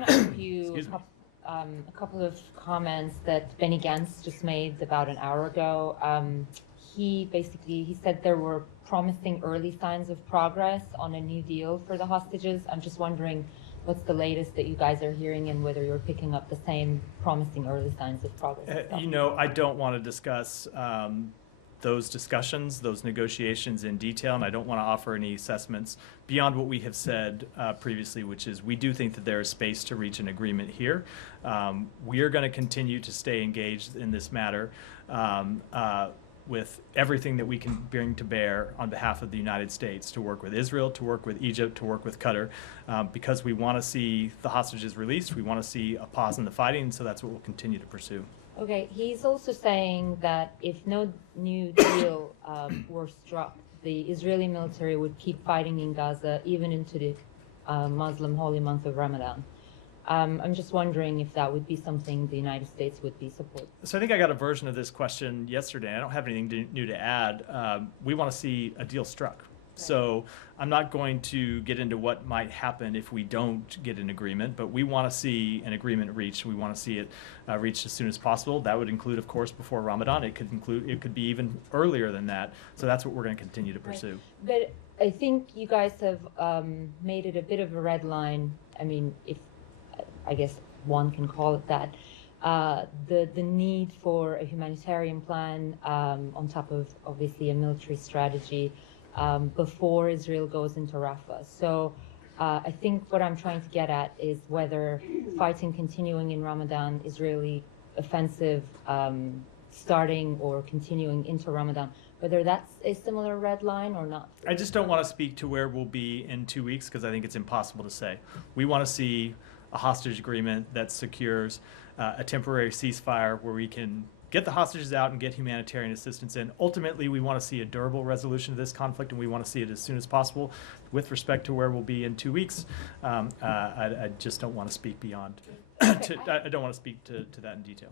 want to ask you a couple of comments that Benny Gantz just made about an hour ago. He said there were promising early signs of progress on a new deal for the hostages. I'm just wondering what's the latest that you guys are hearing and whether you're picking up the same promising early signs of progress. I don't want to discuss those discussions, those negotiations in detail, and I don't want to offer any assessments beyond what we have said previously, which is we do think that there is space to reach an agreement here. We are going to continue to stay engaged in this matter with everything that we can bring to bear on behalf of the United States to work with Israel, to work with Egypt, to work with Qatar, because we want to see the hostages released. We want to see a pause in the fighting, so that's what we'll continue to pursue. Okay, he's also saying that if no new deal were struck, the Israeli military would keep fighting in Gaza even into the Muslim holy month of Ramadan. I'm just wondering if that would be something the United States would be supporting. So I think I got a version of this question yesterday. I don't have anything new to add. We want to see a deal struck. So I'm not going to get into what might happen if we don't get an agreement, but we want to see an agreement reached. We want to see it reached as soon as possible. That would include, of course, before Ramadan. It could be even earlier than that. So that's what we're going to continue to pursue. Right. But I think you guys have made it a bit of a red line. I mean, if I guess one can call it that. The need for a humanitarian plan on top of obviously a military strategy before Israel goes into Rafah. So I think what I'm trying to get at is whether fighting continuing in Ramadan, Israeli offensive starting or continuing into Ramadan, whether that's a similar red line or not. I just don't want to speak to where we'll be in 2 weeks because I think it's impossible to say. We want to see a hostage agreement that secures a temporary ceasefire where we can get the hostages out and get humanitarian assistance in. Ultimately, we want to see a durable resolution of this conflict, and we want to see it as soon as possible. With respect to where we'll be in 2 weeks, I just don't want to speak beyond. I don't want to speak to that in detail.